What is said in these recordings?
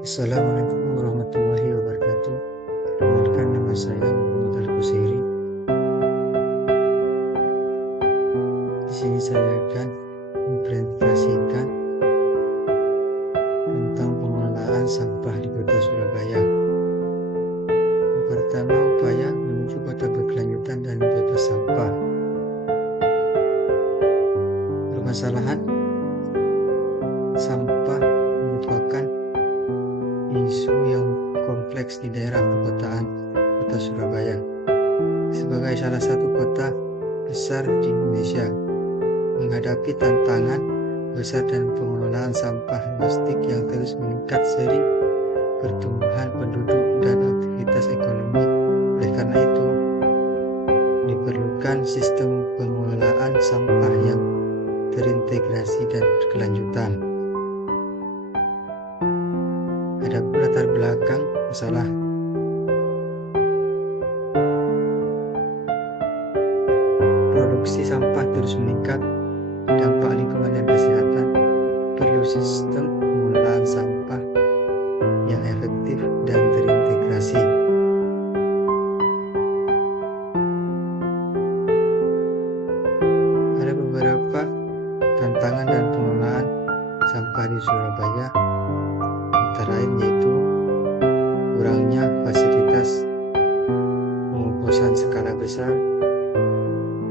Assalamualaikum warahmatullahi wabarakatuh. Perkenalkan, nama saya Muhammad Al-Kusiri. Di sini saya akan mempresentasikan tentang pengelolaan sampah di Kota Surabaya. Yang pertama, upaya menuju kota berkelanjutan dan bebas sampah. Permasalahan sampah merupakan isu yang kompleks di daerah perkotaan Kota Surabaya. Sebagai salah satu kota besar di Indonesia, menghadapi tantangan besar dan pengelolaan sampah plastik yang terus meningkat seiring pertumbuhan penduduk dan aktivitas ekonomi. Oleh karena itu, diperlukan sistem pengelolaan sampah yang terintegrasi dan berkelanjutan. Ada latar belakang masalah. Produksi sampah terus meningkat, dampak lingkungan dan kesehatan, perlu sistem pengelolaan sampah yang efektif dan terintegrasi. Ada beberapa tantangan dan pengelolaan sampah di Surabaya, antara lain yaitu kurangnya fasilitas pengoplosan skala besar,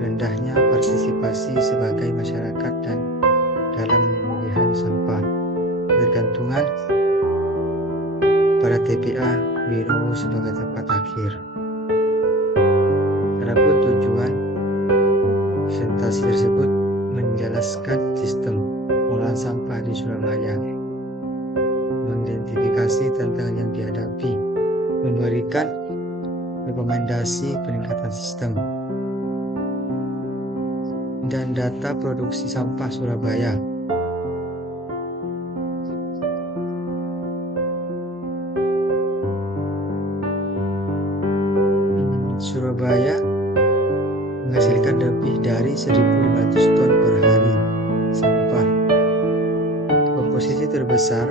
rendahnya partisipasi sebagai masyarakat dan dalam pemilihan sampah, bergantungan pada TPA Biro sebagai tempat akhir. Adapun tujuan presentasi tersebut menjelaskan sistem pengolahan sampah di Surabaya, mengidentifikasi tantangan yang dihadapi, memberikan rekomendasi peningkatan sistem, dan data produksi sampah Surabaya. Surabaya menghasilkan lebih dari 1.500 ton per hari sampah. Komposisi terbesar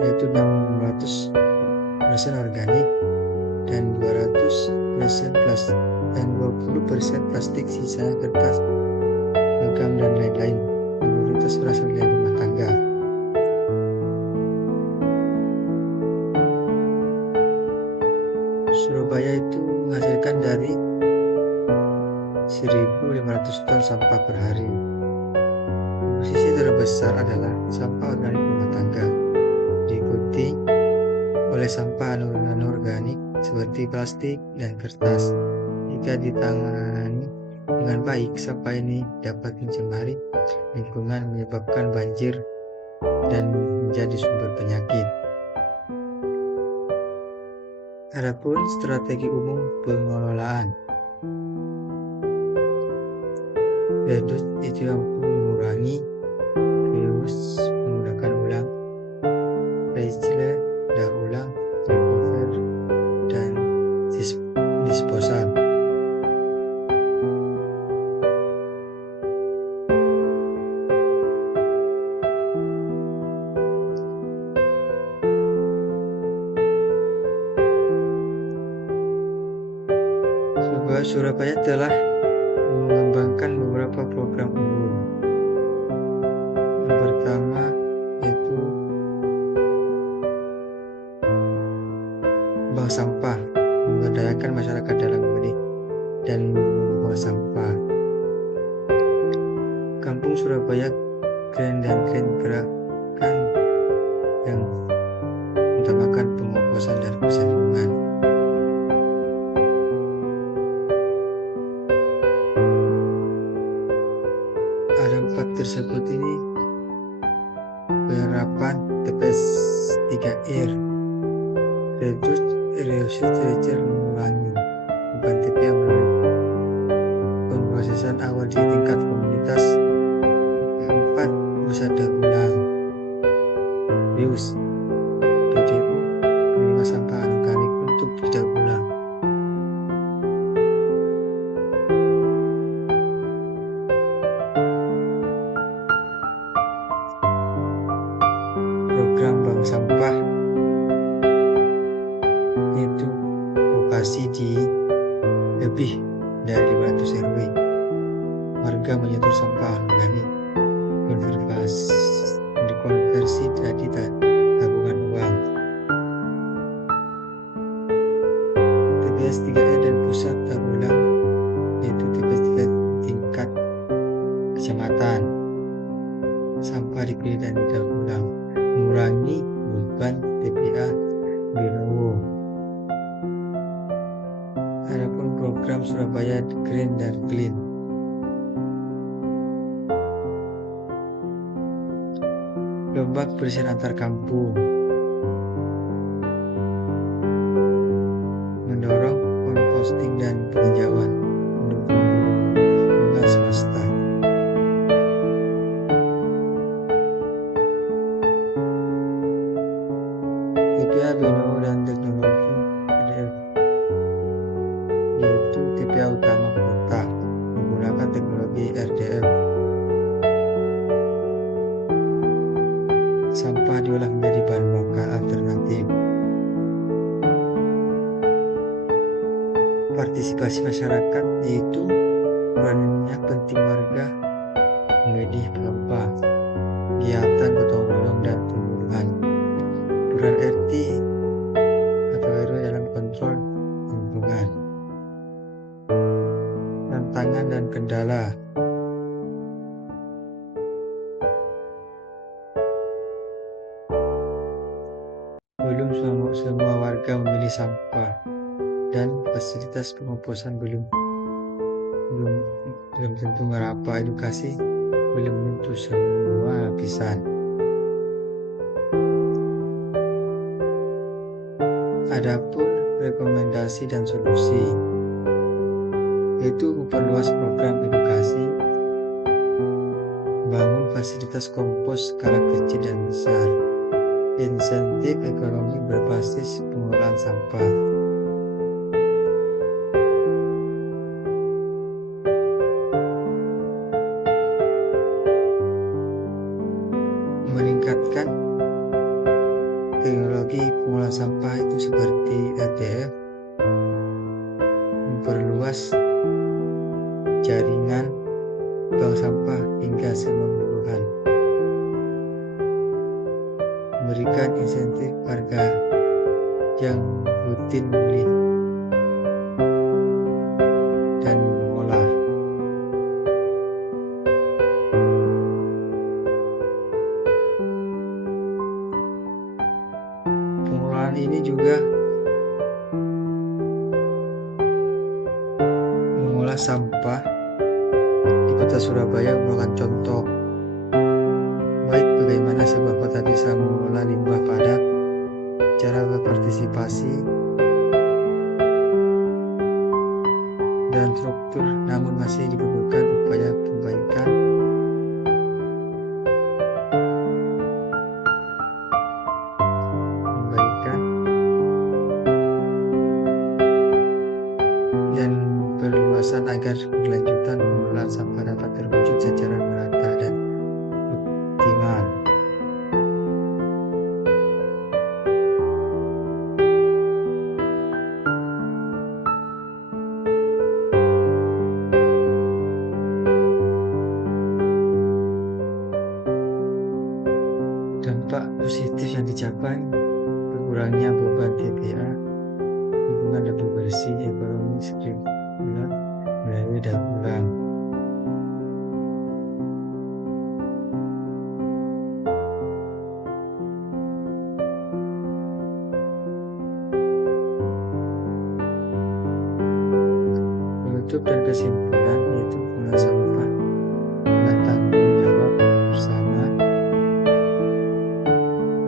yaitu 600% organik dan 200% plastik dan 20% plastik, sisa kertas, logam dan lain-lain. Mayoritas berasal dari rumah tangga. Surabaya itu menghasilkan dari 1.500 ton sampah per hari. Komposisi terbesar adalah sampah organik rumah tangga, diikuti oleh sampah anorganik seperti plastik dan kertas. Jika ditangani dengan baik, sampah ini dapat mencemari lingkungan, menyebabkan banjir, dan menjadi sumber penyakit. Adapun strategi umum pengelolaan, reduce itu yang mengurangi, reuse menggunakan ulang, recycle daur ulang, recover, dan disposal. Surabaya telah mengembangkan beberapa program unggul. Yang pertama yaitu bank sampah, memberdayakan masyarakat dalam memilih dan membuang sampah. Kampung Surabaya Keren dan Keren, gerakan yang mengutamakan pengoplosan dan kebersihan lingkungan. Ada 4 tersebut ini penerapan TPS 3R, reduce, reuse, recycle, mengurangi beban TPA melalui pemrosesan awal di tingkat komunitas. 4. Usaha daur ulang, reuse, PDU menerima sampah anorganik untuk didaur ulang. program bank sampah, yaitu lokasi di lebih dari 500 RW. Warga menyetor sampah organik, dikonversi jadi tabungan uang. TPS 3R dan pusat daur ulang, yaitu TPS 3 tingkat kecamatan. Sampah dipilih dan didaur ulang, mengurangi beban TPA Binowo. Adapun program Surabaya Green dan Clean, lomba kebersihan antar kampung, mendorong composting dan penghijauan, mendukung bunga swasta. TPA Binowo dan teknologi RDF, yaitu TPA utama kota menggunakan teknologi RDF. Sampah diolah menjadi bahan bakar alternatif. Partisipasi masyarakat, yaitu perannya penting warga memilih sampah, kegiatan gotong royong dan pembunuhan. Peran RT atau RW dalam kontrol lingkungan. Tantangan dan kendala. Belum semua warga memilih sampah, dan fasilitas pengomposan belum tentu merata. Edukasi belum menyentuh semua lapisan. Adapun rekomendasi dan solusi, yaitu memperluas program edukasi, bangun fasilitas kompos skala kecil dan besar, insentif ekonomi berbasis pengolahan sampah. Meningkatkan teknologi pengolahan sampah itu seperti RDF, memperluas jaringan bank sampah hingga seluruhan, memberikan insentif warga yang rutin membeli dan mengolah. Pengolahan ini juga mengolah sampah di kota Surabaya merupakan contoh baik bagaimana sebuah kota bisa mengolah limbah padat. Cara berpartisipasi dan struktur, namun masih dibutuhkan upaya perbaikan. Dan perluasan agar keberlanjutan pengolahan sampah dapat terwujud secara merata dan optimal. Dampak positif yang dicapai, berkurangnya beban TPA, lingkungan lebih bersih, ekonomi sirkular melalui daur ulang. Penutup dan kesimpulan, yaitu pengolahan sampah dengan tanggung jawab bersama.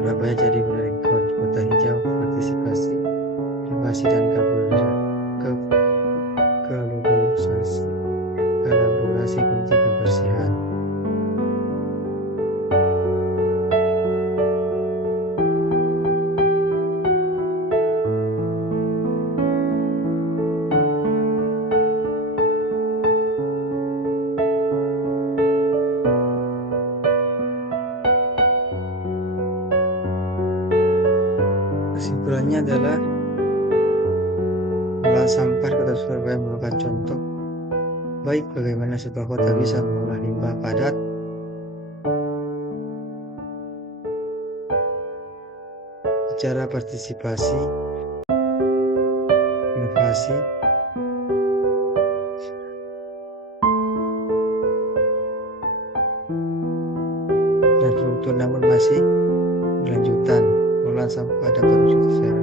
Surabaya jadi merekod kota hijau, partisipasi, inovasi dan kolaborasi kunci kebersihan. Kesimpulannya adalah pengelolaan sampah di Kota Surabaya merupakan contoh baik bagaimana sebuah kota bisa mengolah limbah padat, secara partisipasi, inovasi, dan struktur, namun masih berlanjutan pengelolaan sampah dapat terwujud secara